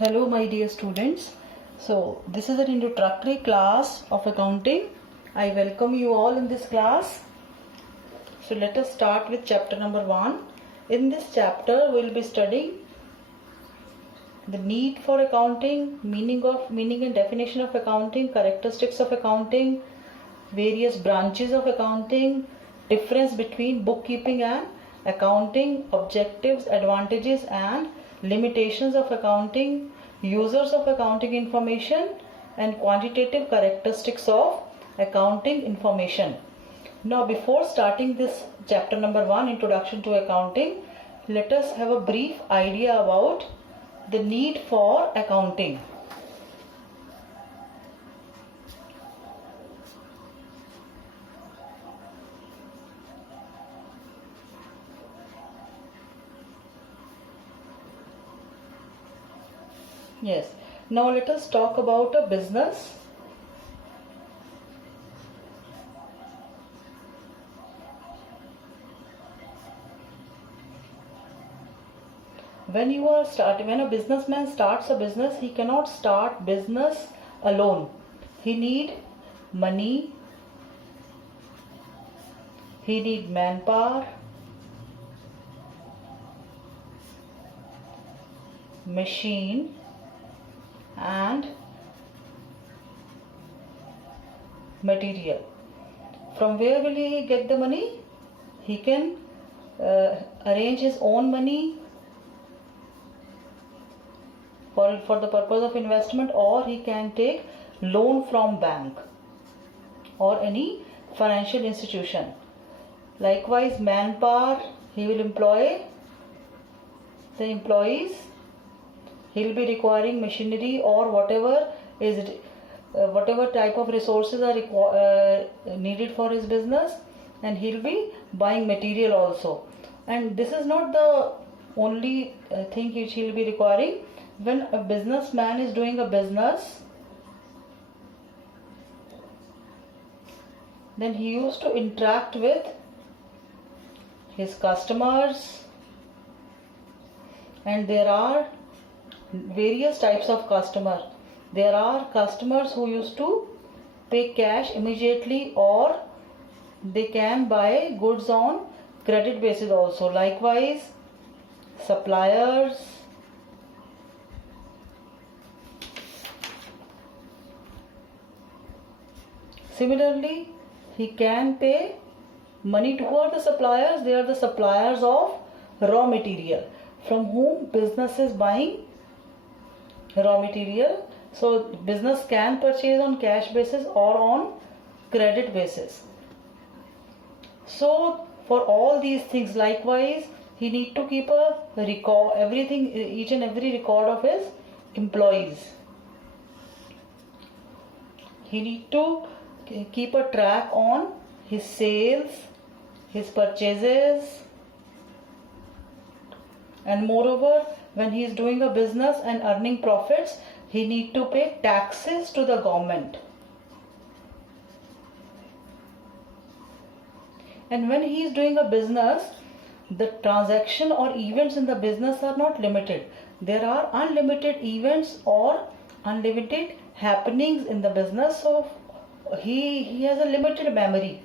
Hello my dear students. So this is an introductory class of accounting. I welcome you all in this class. So let us start with chapter number 1. In this chapter we will be studying the need for accounting, meaning and definition of accounting, characteristics of accounting, various branches of accounting, difference between bookkeeping and accounting, objectives, advantages and limitations of accounting, users of accounting information and quantitative characteristics of accounting information. Now before starting this chapter number 1, introduction to accounting, let us have a brief idea about the need for accounting. Yes, now let us talk about a business. When a businessman starts a business, he cannot start business alone. He need money, he need manpower, machine and material. From where will he get the money? He can arrange his own money for the purpose of investment, or he can take loan from bank or any financial institution. Likewise, manpower, he will employ the employees. He will be requiring machinery or whatever type of resources are needed for his business, and he will be buying material also. And this is not the only thing which he will be requiring. When a businessman is doing a business, then he used to interact with his customers, and there are various types of customer. There are customers who used to pay cash immediately, or they can buy goods on credit basis also. Likewise, suppliers, similarly, he can pay money to who are the suppliers? They are the suppliers of raw material, from whom business is buying raw material. So business can purchase on cash basis or on credit basis. So for all these things, likewise, he need to keep a record, each and every record of his employees. He need to keep a track on his sales, his purchases, and moreover, when he is doing a business and earning profits, he need to pay taxes to the government. And when he is doing a business, the transaction or events in the business are not limited. There are unlimited events or unlimited happenings in the business. So he has a limited memory.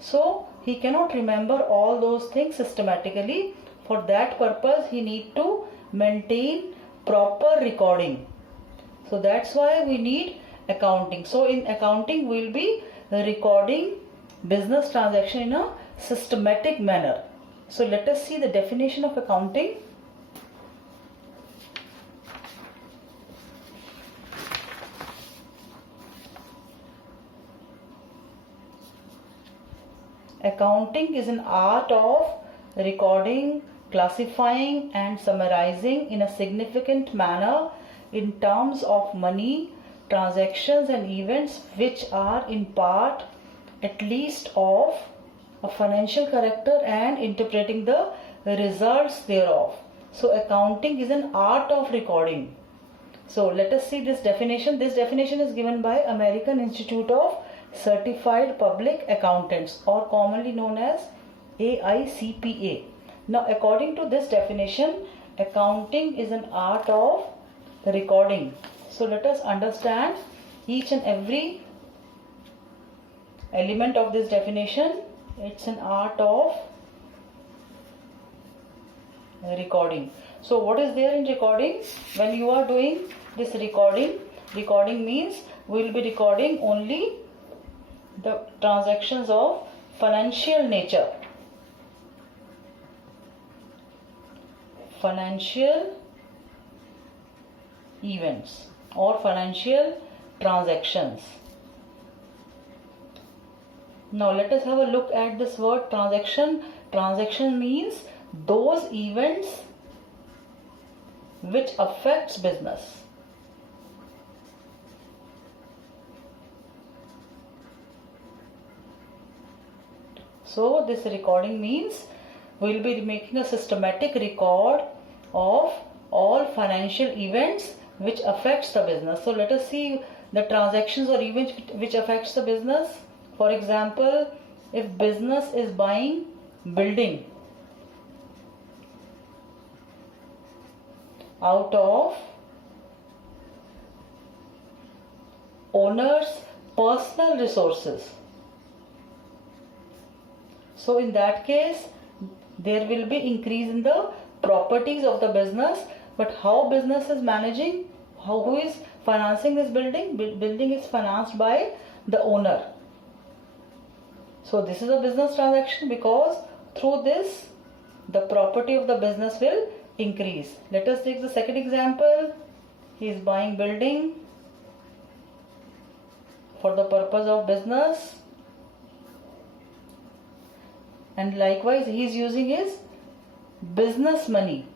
So he cannot remember all those things systematically. For that purpose, he need to maintain proper recording. So that's why we need accounting. So in accounting, we will be recording business transaction in a systematic manner. So let us see the definition of accounting. Accounting is an art of recording, classifying and summarizing in a significant manner in terms of money, transactions and events which are in part at least of a financial character and interpreting the results thereof. So accounting is an art of recording. So let us see this definition. This definition is given by American Institute of Certified Public Accountants, or commonly known as AICPA. Now according to this definition, accounting is an art of recording. So let us understand each and every element of this definition. It's an art of recording. So what is there in recording? When you are doing this recording means we will be recording only the transactions of financial nature. Financial events or financial transactions. Now let us have a look at this word transaction. Transaction means those events which affects business. So this recording means we will be making a systematic record of all financial events which affects the business. So let us see the transactions or events which affects the business. For example, if business is buying building out of owner's personal resources, so in that case there will be increase in the properties of the business. But how business is managing, who is financing this building? Building is financed by the owner. So this is a business transaction because through this the property of the business will increase. Let us take the second example. He is buying building for the purpose of business, and likewise he is using his business money.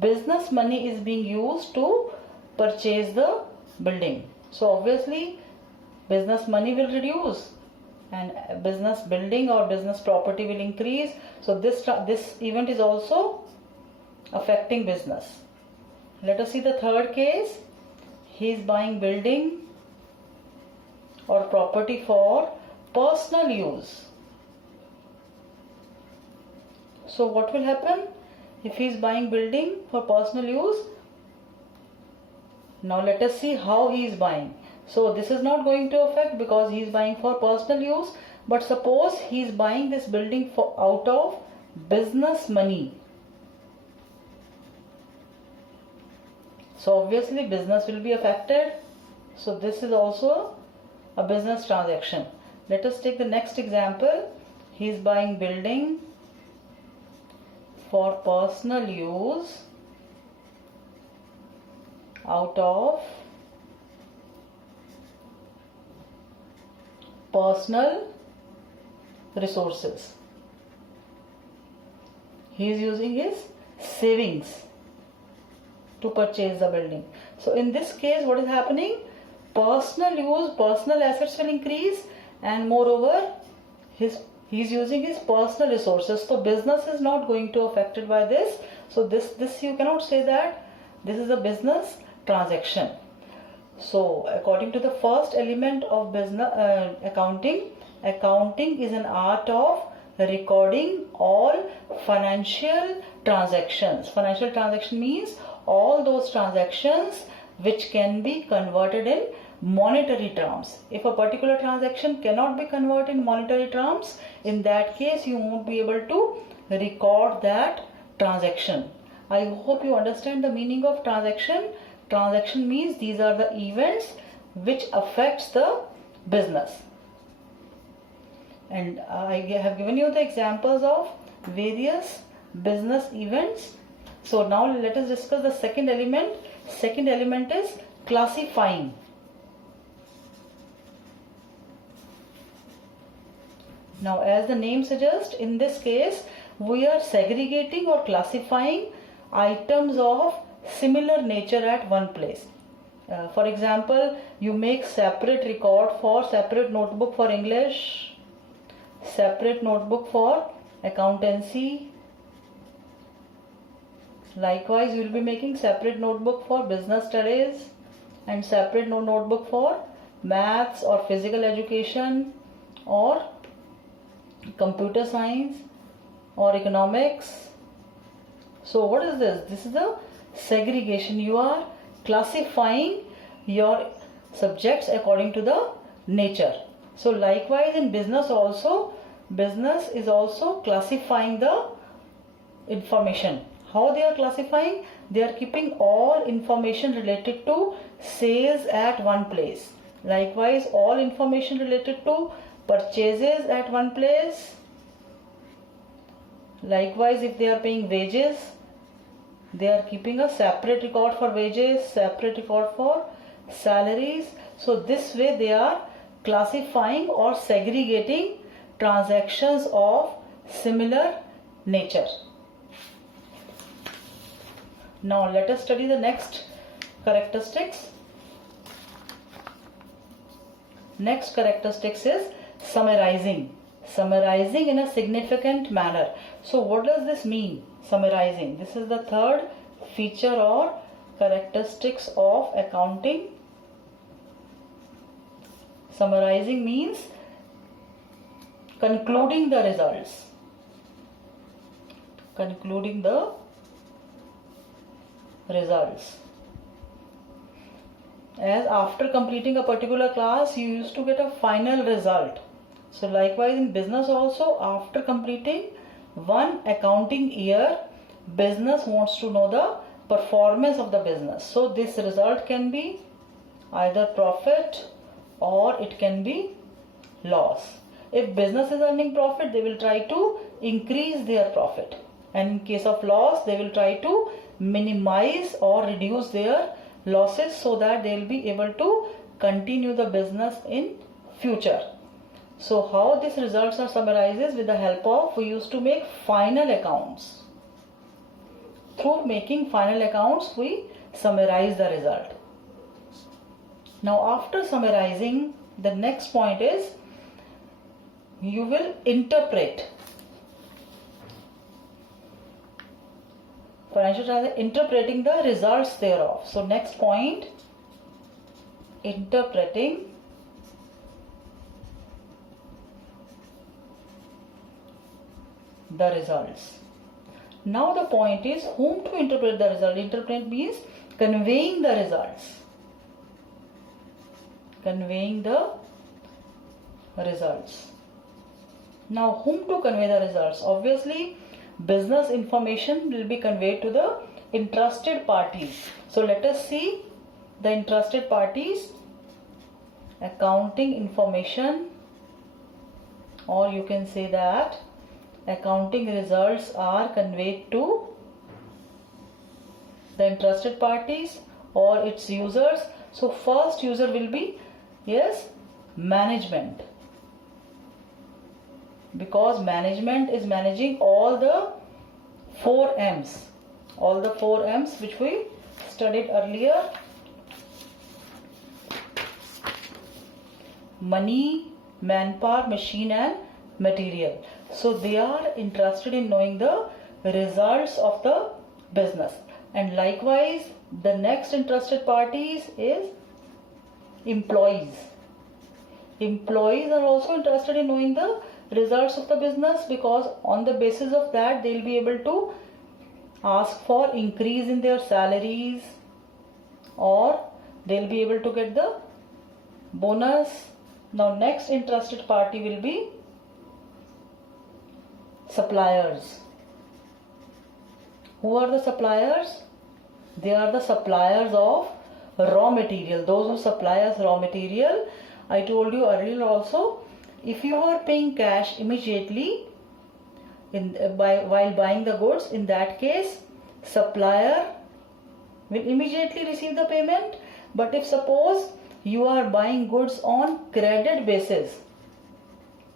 Business money is being used to purchase the building. So obviously business money will reduce and business building or business property will increase. So this event is also affecting business. Let us see the third case. He is buying building or property for personal use. So what will happen if he is buying building for personal use? Now let us see how he is buying. So this is not going to affect because he is buying for personal use. But suppose he is buying this building out of business money. So obviously business will be affected. So this is also a business transaction. Let us take the next example. He is buying building for personal use out of personal resources. He is using his savings to purchase the building. So in this case what is happening? Personal use, personal assets will increase, and moreover he is using his personal resources. So business is not going to affected by this. So this you cannot say that this is a business transaction. So according to the first element of business accounting is an art of recording all financial transactions. Financial transaction means all those transactions which can be converted in monetary terms. If a particular transaction cannot be converted in monetary terms, in that case you won't be able to record that transaction. I hope you understand the meaning of transaction. Transaction means these are the events which affects the business. And I have given you the examples of various business events. So now let us discuss the second element. Second element is classifying. Now as the name suggests, in this case we are segregating or classifying items of similar nature at one place. For example, you make separate record for separate notebook for English, separate notebook for accountancy. Likewise, you will be making separate notebook for business studies and separate notebook for maths or physical education or computer science or economics. So what is this? This is the segregation. You are classifying your subjects according to the nature. So likewise in business also, business is also classifying the information. How they are classifying? They are keeping all information related to sales at one place. Likewise, all information related to purchases at one place. Likewise, if they are paying wages, they are keeping a separate record for wages, separate record for salaries. So this way they are classifying or segregating transactions of similar nature. Now let us study the next characteristics. Next characteristics is summarizing. Summarizing in a significant manner. So what does this mean? Summarizing. This is the third feature or characteristics of accounting. Summarizing means concluding the results. Concluding the results. As after completing a particular class, you used to get a final result. So likewise in business also, after completing one accounting year, business wants to know the performance of the business. So this result can be either profit or it can be loss. If business is earning profit, they will try to increase their profit. And in case of loss, they will try to minimize or reduce their losses so that they will be able to continue the business in future. So how these results are summarized with the help of, we used to make final accounts. Through making final accounts, we summarize the result. Now after summarizing, the next point is you will interpret. Financial transaction, interpreting the results thereof. So next point, interpreting the results. Now the point is whom to interpret the result. Interpret means conveying the results. Conveying the results. Now whom to convey the results? Obviously business information will be conveyed to the interested parties. So let us see the interested parties. Accounting information, or you can say that accounting results are conveyed to the interested parties or its users. So first user will be, yes, management, because management is managing all the 4 M's, all the 4 M's which we studied earlier: money, manpower, machine and material. So they are interested in knowing the results of the business. And likewise the next interested parties is employees. Employees are also interested in knowing the results of the business, because on the basis of that they will be able to ask for increase in their salaries, or they will be able to get the bonus. Now next interested party will be suppliers. Who are the suppliers? They are the suppliers of raw material, those who supply us raw material. I told you earlier also, if you are paying cash immediately while buying the goods, in that case supplier will immediately receive the payment. But if suppose you are buying goods on credit basis,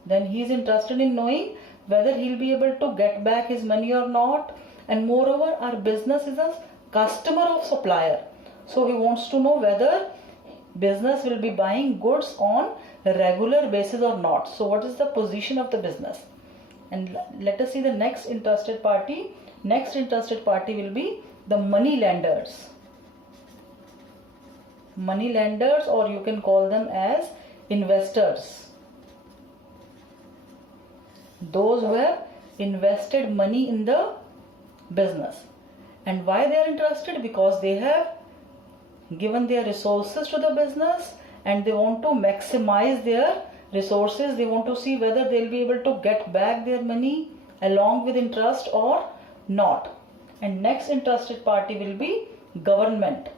then he is interested in knowing whether he will be able to get back his money or not. And moreover, our business is a customer of supplier, so he wants to know whether business will be buying goods on a regular basis or not. So what is the position of the business? And let us see the next interested party. Next interested party will be the money lenders. Money lenders, or you can call them as investors. Those who have invested money in the business. And why they are interested? Because they have given their resources to the business and they want to maximize their resources. They want to see whether they'll be able to get back their money along with interest or not. And next interested party will be government.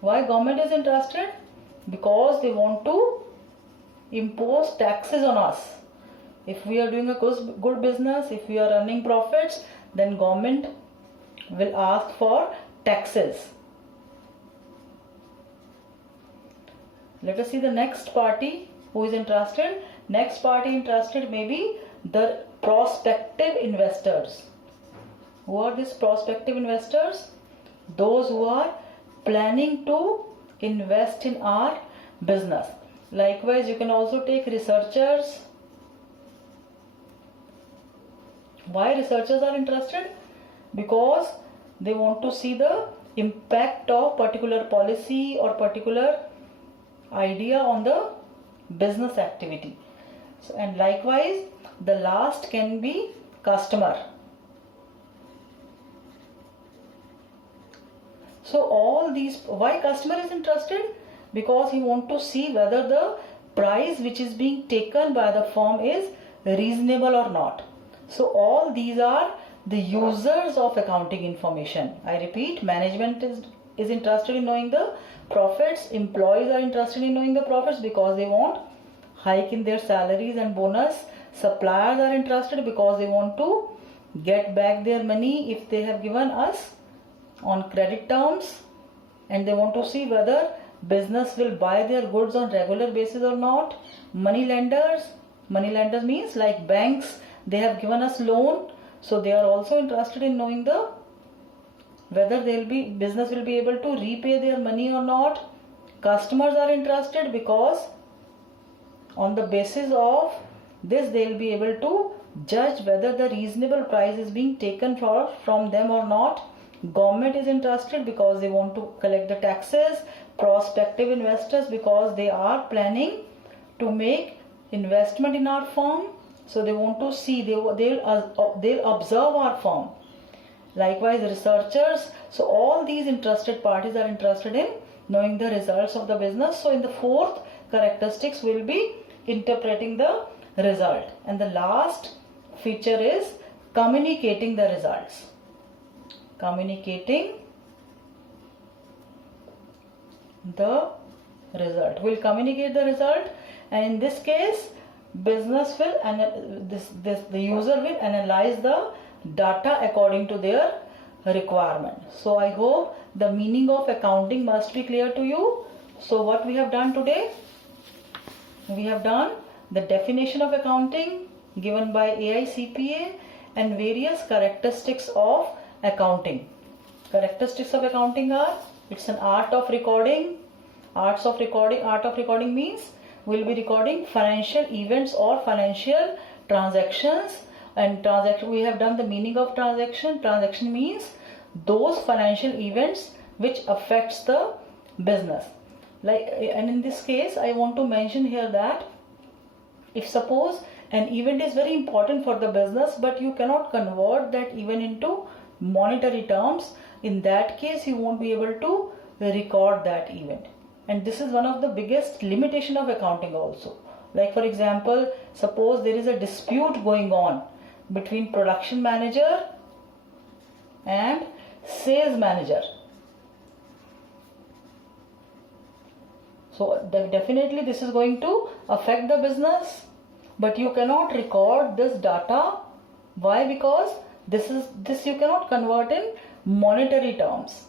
Why government is interested? Because they want to impose taxes on us. If we are doing a good business, if we are earning profits, then government will ask for taxes. Let us see the next party who is interested. Next party interested may be the prospective investors. Who are these prospective investors? Those who are planning to invest in our business. Likewise, you can also take researchers. Why researchers are interested? Because they want to see the impact of particular policy or particular idea on the business activity. So, and likewise, the last can be customer. So all these, why customer is interested? Because he want to see whether the price which is being taken by the firm is reasonable or not. So all these are the users of accounting information. I repeat, management is interested in knowing the profits. Employees are interested in knowing the profits because they want hike in their salaries and bonus. Suppliers are interested because they want to get back their money if they have given us on credit terms, and they want to see whether business will buy their goods on regular basis or not. Money lenders means like banks, they have given us loan, so they are also interested in knowing the whether business will be able to repay their money or not. Customers are interested because on the basis of this they will be able to judge whether the reasonable price is being taken from them or not. Government is interested because they want to collect the taxes. Prospective investors because they are planning to make investment in our firm, so they want to see, they'll observe our firm. Likewise, researchers. So all these interested parties are interested in knowing the results of the business. So in the fourth characteristics will be interpreting the result, and the last feature is communicating the results. Communicating the result. We'll communicate the result, and in this case business will the user will analyze the data according to their requirement. So I hope the meaning of accounting must be clear to you. So what we have done today, we have done the definition of accounting given by AICPA and various characteristics of accounting. Characteristics of accounting are: it's an art of recording. Art of recording means we'll be recording financial events or financial transactions. And we have done the meaning of transaction. Transaction means those financial events which affects the business. And in this case I want to mention here that if suppose an event is very important for the business but you cannot convert that event into monetary terms, in that case you won't be able to record that event. And this is one of the biggest limitation of accounting also. Like for example, suppose there is a dispute going on between production manager and sales manager. So definitely this is going to affect the business, but you cannot record this data. Why? Because this you cannot convert in monetary terms.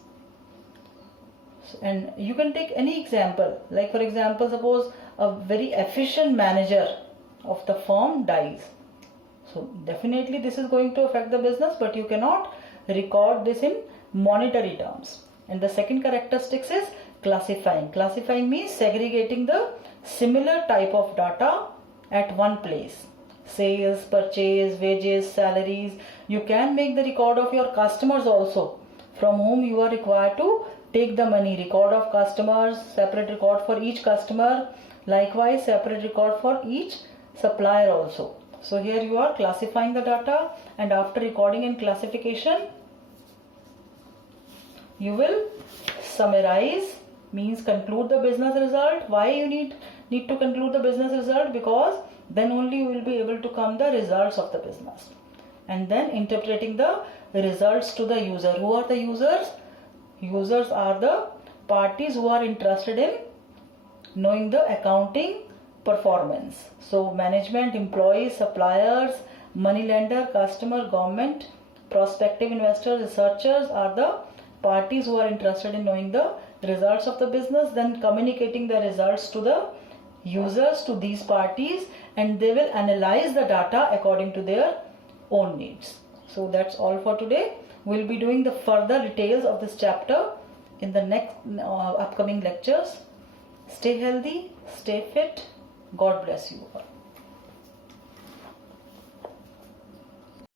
And you can take any example, like for example, suppose a very efficient manager of the firm dies. So definitely this is going to affect the business, but you cannot record this in monetary terms. And the second characteristics is classifying. Classifying means segregating the similar type of data at one place. Sales, purchase, wages, salaries. You can make the record of your customers also, from whom you are required to take the money. Record of customers, separate record for each customer. Likewise, separate record for each supplier also. So here you are classifying the data, and after recording and classification, you will summarize means conclude the business result. Why you need to conclude the business result? Because then only you will be able to come the results of the business. And then interpreting the results to the user. Who are the users? Users are the parties who are interested in knowing the accounting performance. So management, employees, suppliers, money lender, customer, government, prospective investors, researchers are the parties who are interested in knowing the results of the business, then communicating the results to the users, to these parties, and they will analyze the data according to their own needs. So that's all for today. We'll be doing the further details of this chapter in the next upcoming lectures. Stay healthy, stay fit. God bless you all.